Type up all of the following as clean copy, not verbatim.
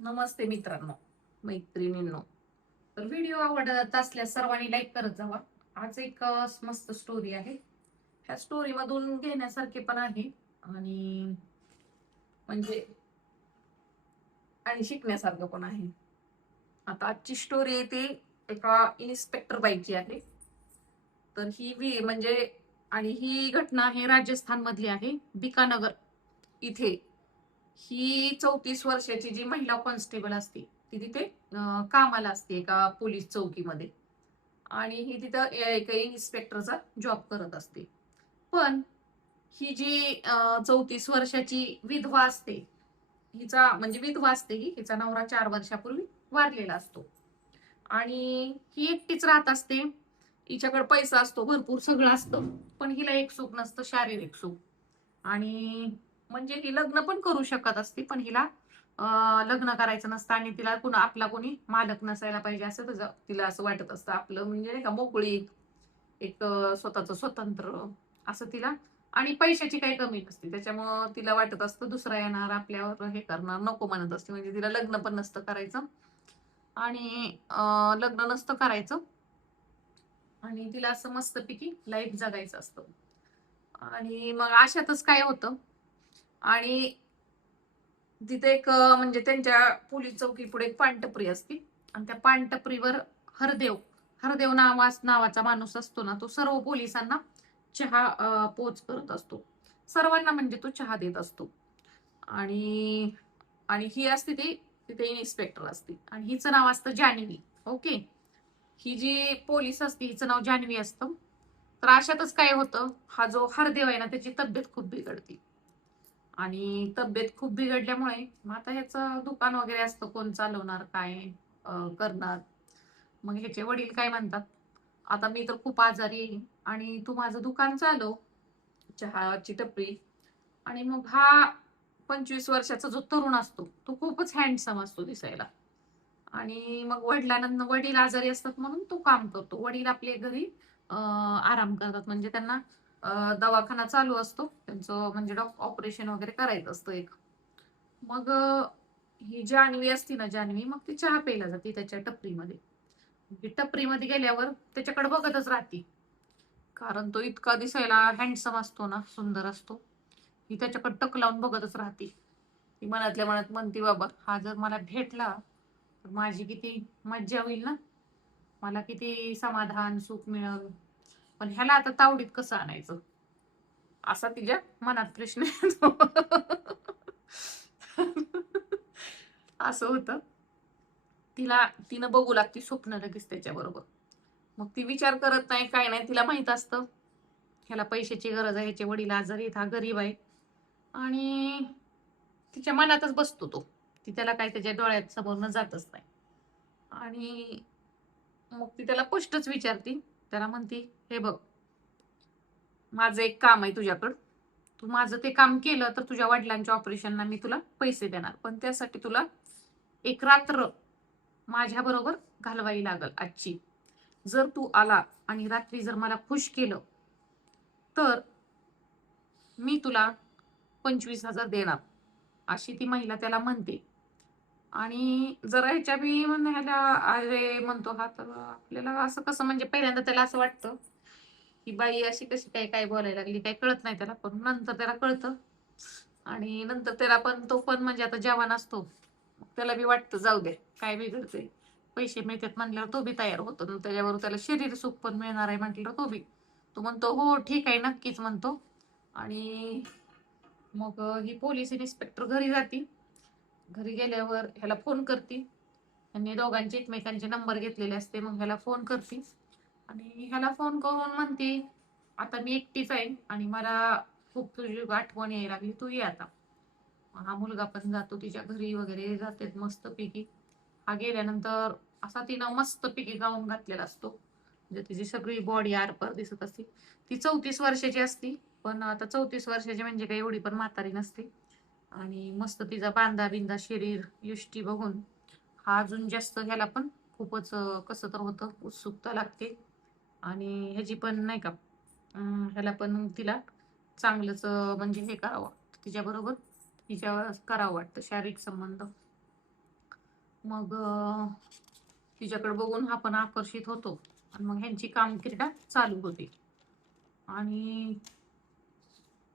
नमस्ते मित्रांनो, मैत्रिणींनो. तर व्हिडिओ आवडत असल्यास सर्वांनी लाईक करत जावा. आज एक मस्त स्टोरी आहे. ह्या स्टोरी मधून घेण्यासारखे पण आहे आणि म्हणजे आणि शिकण्यासारखं पण आहे. आता आजची स्टोरी आहे ती एका इन्स्पेक्टर बाईची आहे. तर म्हणजे आणि ही घटना आहे राजस्थान मधली आहे, बिकानगर इथे. ही 34 वर्षाची जी महिला कॉन्स्टेबल असते ती तिथे कामाला असते एका पोलीस चौकीमध्ये. आणि ही तिथं एका इन्स्पेक्टरचा जॉब करत असते. पण ही जी 34 वर्षाची विधवा असते, हिचा म्हणजे विधवा असते ही, हिचा नवरा 4 वर्षापूर्वी वारलेला असतो आणि ही एकटीच राहत असते. हिच्याकडे पैसा असतो, भरपूर सगळं असतं, पण हिला एक सुख नसतं, शारीरिक सुख. आणि म्हणजे ही लग्न पण करू शकत असते, पण हिला लग्न करायचं नसतं आणि तिला आपला कोणी मालक नसायला पाहिजे असं तिला असं वाटत असतं. आपलं म्हणजे नाही का मोकळी एक स्वतःचं स्वतंत्र असं तिला. आणि पैशाची काही कमी नसते, त्याच्यामुळं तिला वाटत असतं दुसरा येणार आपल्यावर हे करणार, नको म्हणत असते. म्हणजे तिला लग्न पण नसतं करायचं आणि लग्न नसतं करायचं आणि तिला असं मस्तपैकी लाईफ जगायचं असतं. आणि मग अशातच काय होतं, आणि तिथे एक म्हणजे त्यांच्या पोलीस चौकी पुढे एक पानटपरी असते आणि त्या पानटपरीवर हरदेव हरदेव नावाचा माणूस असतो ना, तो सर्व पोलिसांना चहा पोच करत असतो. सर्वांना म्हणजे तो चहा देत असतो. आणि आणि ही असते ती तिथे इन्स्पेक्टर असते आणि हिचं नाव असतं जान्हवी. ओके. ही जी पोलीस असते हिचं नाव जान्हवी असतं. तर अशातच काय होतं, हा जो हरदेव आहे ना त्याची तब्येत खूप बिघडते. आणि तब्येत खूप बिघडल्यामुळे मग आता ह्याचं दुकान वगैरे असतं, कोण चालवणार काय करणार. मग ह्याचे वडील काय म्हणतात, आता मी तर खूप आजारी आहे आणि तू माझं दुकान चालव, चहाची टपरी. आणि मग हा 25 वर्षाचा जो तरुण असतो तो खूपच हँडसम असतो दिसायला. आणि मग वडील आजारी असतात म्हणून तो काम करतो. वडील आपले घरी आराम करतात, म्हणजे त्यांना दवाखाना चालू असतो त्यांचं, म्हणजे ऑपरेशन वगैरे करायचं असतं एक. मग ही जान्हवी असती ना, जान्हवी मग ती चहा प्यायला जाते त्याच्या टपरीमध्ये. ती टपरीमध्ये गेल्यावर त्याच्याकडे बघतच राहते, कारण तो इतका दिसायला हँडसम असतो ना, सुंदर असतो. ही त्याच्याकडे टक लावून बघतच राहते. ती मनातल्या मनात म्हणते, बाबा हा जर मला भेटला तर माझी किती मज्जा होईल ना, मला किती समाधान सुख मिळेल. पण ह्याला आता तावडीत कसं आणायचं, असा तिच्या मनात प्रश्न येतो. असं होतं. तिनं बघू लागती स्वप्न लगेच त्याच्याबरोबर. मग ती विचार करत नाही काय नाही, तिला माहित असतं ह्याला पैशाची गरज आहे, ह्याचे वडील आजारी आहेत, हा गरीब आहे. आणि तिच्या मनातच बसतो तो. ती त्याला काय त्याच्या डोळ्यात समोरनं जातच नाही. आणि मग ती त्याला स्पष्टच विचारते, त्याला म्हणते, हे बघ, माझं एक काम आहे तुझ्याकडं. तू माझं ते काम केलं तर तुझ्या वडिलांच्या ऑपरेशनला मी तुला पैसे देणार. पण त्यासाठी तुला एक रात्र माझ्या बरोबर घालवावी लागल आजची. जर तू आला आणि रात्री जर मला खुश केलं तर मी तुला 25,000 देणार, अशी ती महिला त्याला म्हणते. आणि जरा ह्याच्या बी म्हणायला अरे म्हणतो हा, तर आपल्याला असं कसं, म्हणजे पहिल्यांदा त्याला असं वाटतं की बाई अशी कशी काय काय बोलायला लागली, काही कळत नाही त्याला, पण नंतर त्याला कळतं. आणि नंतर त्याला पण, तो पण म्हणजे आता जवान असतो, त्याला बी वाटतं जाऊ दे, काय बिघडतंय, पैसे मिळतात म्हणल्यावर तो बी तयार होतो. त्याच्याबरोबर त्याला शरीर सुख पण मिळणार आहे म्हटल्यावर तो म्हणतो हो ठीक आहे, नक्कीच म्हणतो. आणि मग ही पोलीस इन्स्पेक्टर घरी जाती. घरी गेल्यावर ह्याला फोन करते. त्यांनी दोघांचे एकमेकांचे नंबर घेतलेले असते. मग ह्याला फोन करते आणि ह्याला फोन करून म्हणते, आता मी एकटीच आहे आणि मला खूप तुझी आठवण यायला लागली, तू ये आता. हा मुलगा पण जातो तिच्या घरी वगैरे, जाते मस्तपैकी. हा गेल्यानंतर असा तिनं मस्तपैकी गाऊन घातलेला असतो, म्हणजे तिची सगळी बॉडी आरपार दिसत असते. ती 34 वर्षाची असती, पण आता 34 वर्षाची म्हणजे काही एवढी पण म्हातारी नसते. आणि मस्त तिचा बांधा बिंदा शरीर युष्टी बघून हा अजून जास्त ह्याला पण खूपच कसं तर होतं, उत्सुकता लागते. आणि ह्याची पण नाही का, ह्याला पण तिला चांगलंच म्हणजे हे करावं, तिच्याबरोबर तिच्यावर करावं वाटतं शारीरिक संबंध. मग तिच्याकडे बघून हा पण आकर्षित होतो आणि मग ह्यांची कामक्रीडा चालू होते. आणि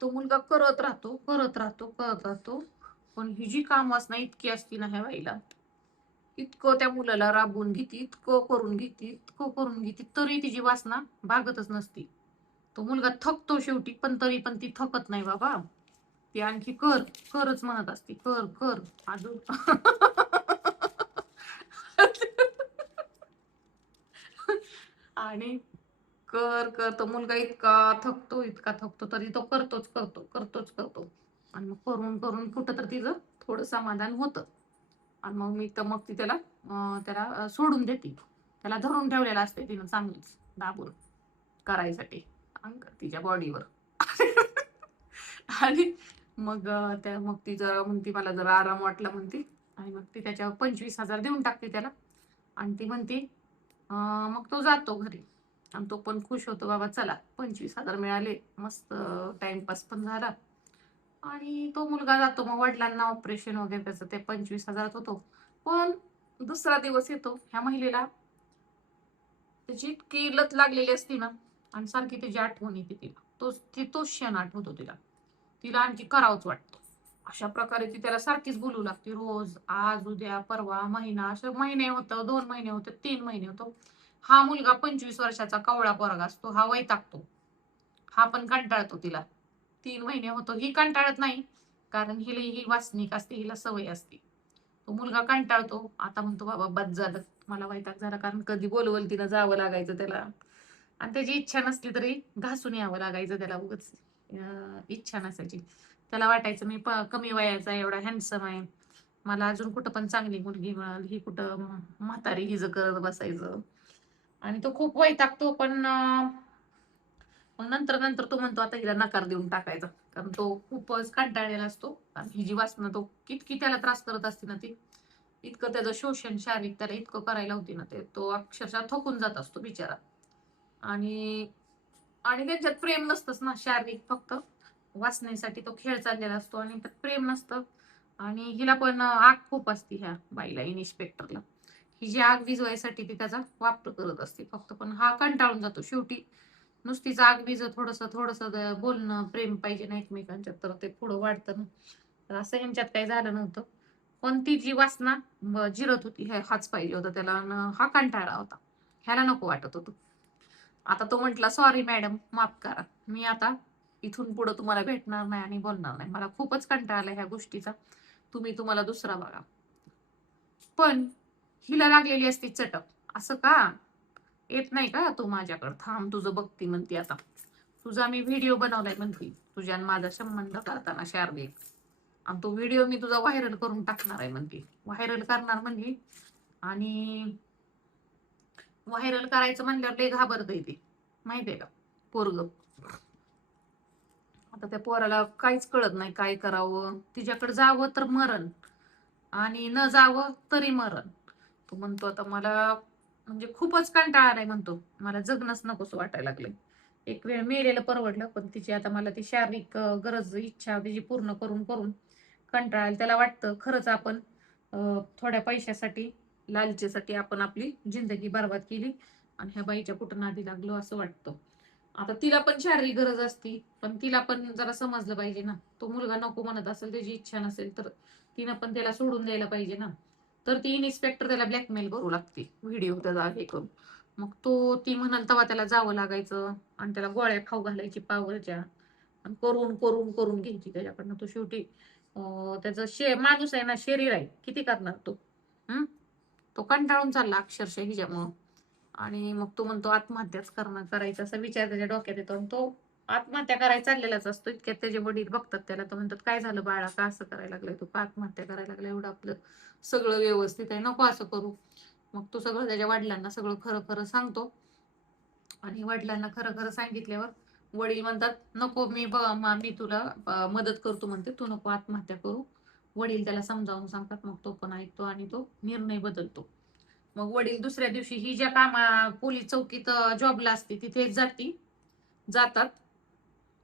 तो मुलगा करत राहतो करत राहतो करत राहतो. पण ही जी काम वासना इतकी असती ना ह्या बाईला, इतकं त्या मुलाला राबवून घेते, इतकं करून घेते, इतकं करून घेते, तरी तिची वासना भागतच नसती. तो मुलगा थकतो शेवटी, पण तरी पण ती थकत नाही बाबा. ती आणखी कर करच म्हणत असते, कर कर अजून. आणि कर कर तो मुलगा इतका थकतो इतका थकतो, तरी तो करतोच करतो करतोच करतो. आणि मग करून करून कुठं तर तिचं थोडं समाधान होतं. आणि मग ती त्याला सोडून देते. त्याला धरून ठेवलेलं असते तिनं चांगलीच दाबून करायसाठी तिच्या बॉडीवर. आणि मग ती जरा म्हणती मला जरा आराम वाटला म्हणती. आणि मग ती त्याच्यावर 25,000 देऊन टाकते त्याला. आणि ती म्हणते मग तो जातो घरी. आणि तो पण खुश होतो, बाबा चला 25,000 मिळाले, मस्त टाइमपास पण झाला. आणि तो मुलगा जातो, मग वडिलांना ऑपरेशन वगैरे त्याचं ते 25,000 होतो. पण दुसरा दिवस येतो, ह्या महिलेला त्याची इतकी लत लागलेली असती ना, आणि सारखी त्याची आठवण येते तिला. तोच क्षण आठवतो तिला. तिला आणखी करावंच वाटतं. अशा प्रकारे ती त्याला सारखीच बोलू लागते रोज, आज उद्या परवा महिना, असं महिने होतं, 2 महिने होतं, 3 महिने होतं. हा मुलगा 25 वर्षाचा कवळा पोरगा असतो, हा वैतागतो. हा पण कंटाळतो तिला. 3 महिने होतो, ही कंटाळत नाही, कारण ही वासनिक असते, हिला सवय असते. तो मुलगा कंटाळतो. आता म्हणतो बाबा बस झालं, मला वैताग झाला, कारण कधी बोलवल तिला जावं लागायचं त्याला. आणि त्याची इच्छा नसली तरी घासून यावं लागायचं त्याला, उगाच इच्छा नसायची. त्याला वाटायचं मी कमी वयाचा एवढा हँडसम आहे, मला अजून कुठं पण चांगली मुलगी मिळाल, ही कुठं म्हातारी हिज करत बसायचं. आणि तो खूप वैतागतो. पण मग नंतर नंतर तो म्हणतो आता हिला नकार देऊन टाकायचा, कारण तो खूपच कंटाळलेला असतो. आणि ही जी वासना तो कितकी त्याला त्रास करत असते ना, ती इतकं त्याचं शोषण शारीरिक त्याला इतकं करायला होती ना, ते तो अक्षरशः थकून जात असतो बिचारा. आणि आणि त्यांच्यात प्रेम नसतंच ना, शारीरिक फक्त वासनेसाठी तो खेळ चाललेला असतो, आणि त्यात प्रेम नसतं. आणि हिला पण आग खूप असते ह्या बाईला, इन्स्पेक्टरला. ही जी आग विझवायसाठी ती त्याचा वापर करत असते फक्त. पण हा कंटाळून जातो शेवटी. नुसतीच आग विझ, थोडस थोडस बोलणं, प्रेम पाहिजे ना एकमेकांच्यात, तर ते पुढं वाढतं ना. तर असं ह्यांच्यात काही झालं नव्हतं. पण ती जी वासना जिरत होती, हाच पाहिजे होता त्याला, हा कंटाळला होता, ह्याला नको वाटत होतं. आता तो म्हटला सॉरी मॅडम, माफ करा, मी आता इथून पुढे तुम्हाला भेटणार नाही आणि बोलणार नाही, मला खूपच कंटाळा आला ह्या गोष्टीचा, तुम्हाला दुसरा बघा. पण हिला लागलेली असती चटक, असं का येत नाही का तू माझ्याकडे, थांब तुझं बघती म्हणती. आता तुझा मी व्हिडिओ बनवलाय म्हणती, तुझ्या आणि माझा संबंध करताना शारीरिक, आणि तो व्हिडिओ मी तुझा व्हायरल करून टाकणार आहे म्हणती. व्हायरल करणार म्हणली. आणि व्हायरल करायचं म्हणल्यावर लय घाबरतंय ते, माहितीये का पोरग. आता त्या पोराला काहीच कळत नाही काय करावं. तिच्याकडे जावं तर मरण, आणि न जावं तरी मरण. तो म्हणतो आता मला म्हणजे खूपच कंटाळा आलाय, म्हणतो मला जगणंच नकोस वाटायला लागलंय. एक वेळ मेलेलं परवडलं, पण तिची आता मला ती शारीरिक गरज इच्छा तिची पूर्ण करून करून कंटाळा. त्याला वाटतं खरंच आपण थोड्या पैशासाठी, लालचीसाठी आपण आपली जिंदगी बर्बाद केली, आणि ह्या बाईच्या कुठं नादी लागलो असं वाटतं. आता तिला पण शारीरिक गरज असती, पण तिला पण जरा समजलं पाहिजे ना. तो मुलगा नको म्हणत असेल, त्याची इच्छा नसेल, तर तिनं पण त्याला सोडून द्यायला पाहिजे ना. तर ती इन्स्पेक्टर त्याला ब्लॅकमेल करू लागते, व्हिडिओ त्याचा हे करून. मग ती म्हणाल तेव्हा त्याला जावं लागायचं, आणि त्याला गोळ्या खाऊ घालायची पावरच्या, आणि करून करून करून घ्यायची त्याच्याकडनं. तो शेवटी त्याचं माणूस आहे ना, शरीर आहे, किती करणार तो. हम्म तो कंटाळून चालला अक्षरशः हिच्यामुळं. आणि मग तो म्हणतो आत्महत्याच करायचा असा विचार त्याच्या डोक्यात येतो, आणि तो आत्महत्या करायला चाललेलाच असतो. इतक्यात त्याचे वडील बघतात त्याला, तर म्हणतात काय झालं बाळा, का असं करायला लागलाय तू, का आत्महत्या करायला लागलाय, एवढं आपलं सगळं व्यवस्थित आहे, नको असं करू. मग तो सगळं त्याच्या वडिलांना सगळं खरं खरं सांगतो. आणि वडिलांना खरं खरं सांगितल्यावर वडील म्हणतात नको, मी तुला मदत करतो म्हणते, तू नको आत्महत्या करू. वडील त्याला समजावून सांगतात, मग तो पण ऐकतो आणि तो निर्णय बदलतो. मग वडील दुसऱ्या दिवशी ही ज्या पोलीस चौकीत जॉबला असते तिथे जातात.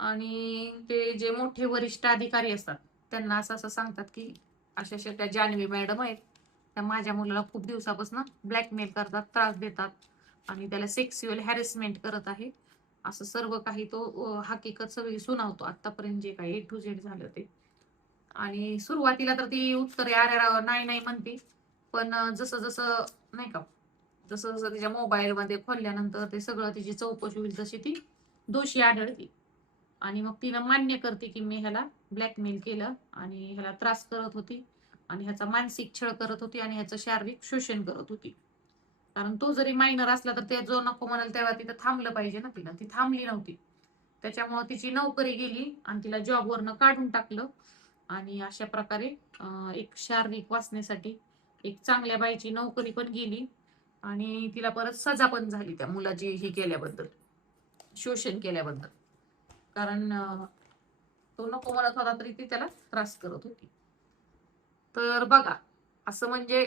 आणि ते जे मोठे वरिष्ठ अधिकारी असतात त्यांना असं असं सांगतात की अशा अशा त्या जान्हवी मॅडम आहेत, त्या माझ्या मुलाला खूप दिवसापासून ब्लॅकमेल करतात, त्रास देतात आणि त्याला सेक्स्युअल हॅरेसमेंट करत आहे, असं सर्व काही तो हकीकत सगळी सुनावतो आतापर्यंत जे काही A to Z झालं ते. आणि सुरुवातीला तर ती उत्तरे अरे नाही नाही म्हणते, पण जसं जसं नाही का, जसं जसं तिच्या मोबाईल मध्ये खोलल्यानंतर ते सगळं तिची चौकशी होईल तशी ती दोषी आढळते. आणि मग तिनं मान्य करते की मी ह्याला ब्लॅकमेल केलं आणि ह्याला त्रास करत होती आणि ह्याचा मानसिक छळ करत होती आणि ह्याचं शारीरिक शोषण करत होती. कारण तो जरी मायनर असला तर ते जो नको म्हणाल तेव्हा तिथं थांबलं पाहिजे ना, तिला ती थांबली नव्हती. त्याच्यामुळे तिची नोकरी गेली आणि तिला जॉबवरनं काढून टाकलं. आणि अशा प्रकारे एक शारीरिक वाचण्यासाठी एक चांगल्या बाईची नोकरी पण गेली आणि तिला परत सजा पण झाली त्या मुलाची हे केल्याबद्दल, शोषण केल्याबद्दल. कारण तो नको म्हणत होता तरी ती त्याला त्रास करत होती. तर बघा, असं म्हणजे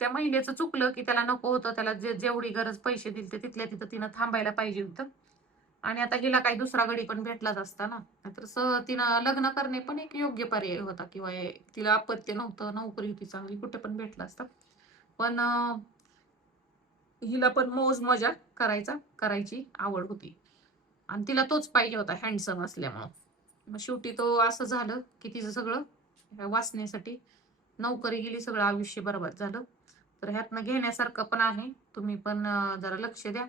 त्या महिलेचं चुकलं की त्याला नको होतं, त्याला जेवढी गरज पैसे दिले ते तिथल्या तिथं तिनं थांबायला पाहिजे होतं. आणि आता हिला काही दुसरा गडी पण भेटलाच असता ना, नाहीतर तिनं लग्न करणे पण एक योग्य पर्याय होता किंवा तिला अपत्य नव्हतं, नोकरी होती चांगली, कुठे पण भेटला असता. पण हिला पण मौज मजा करायची आवड होती आणि तिला तोच पाहिजे होता हँडसम असल्यामुळं. मग शेवटी तो असं झालं की तिचं सगळं वाचण्यासाठी नोकरी गेली, सगळं आयुष्य बरबाद झालं. तर ह्यातनं घेण्यासारखं पण आहे, तुम्ही पण जरा लक्ष द्या.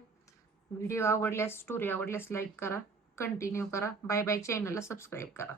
व्हिडिओ आवडल्यास, स्टोरी आवडल्यास लाईक करा, कंटिन्यू करा. Bye bye. चॅनलला सबस्क्राईब करा.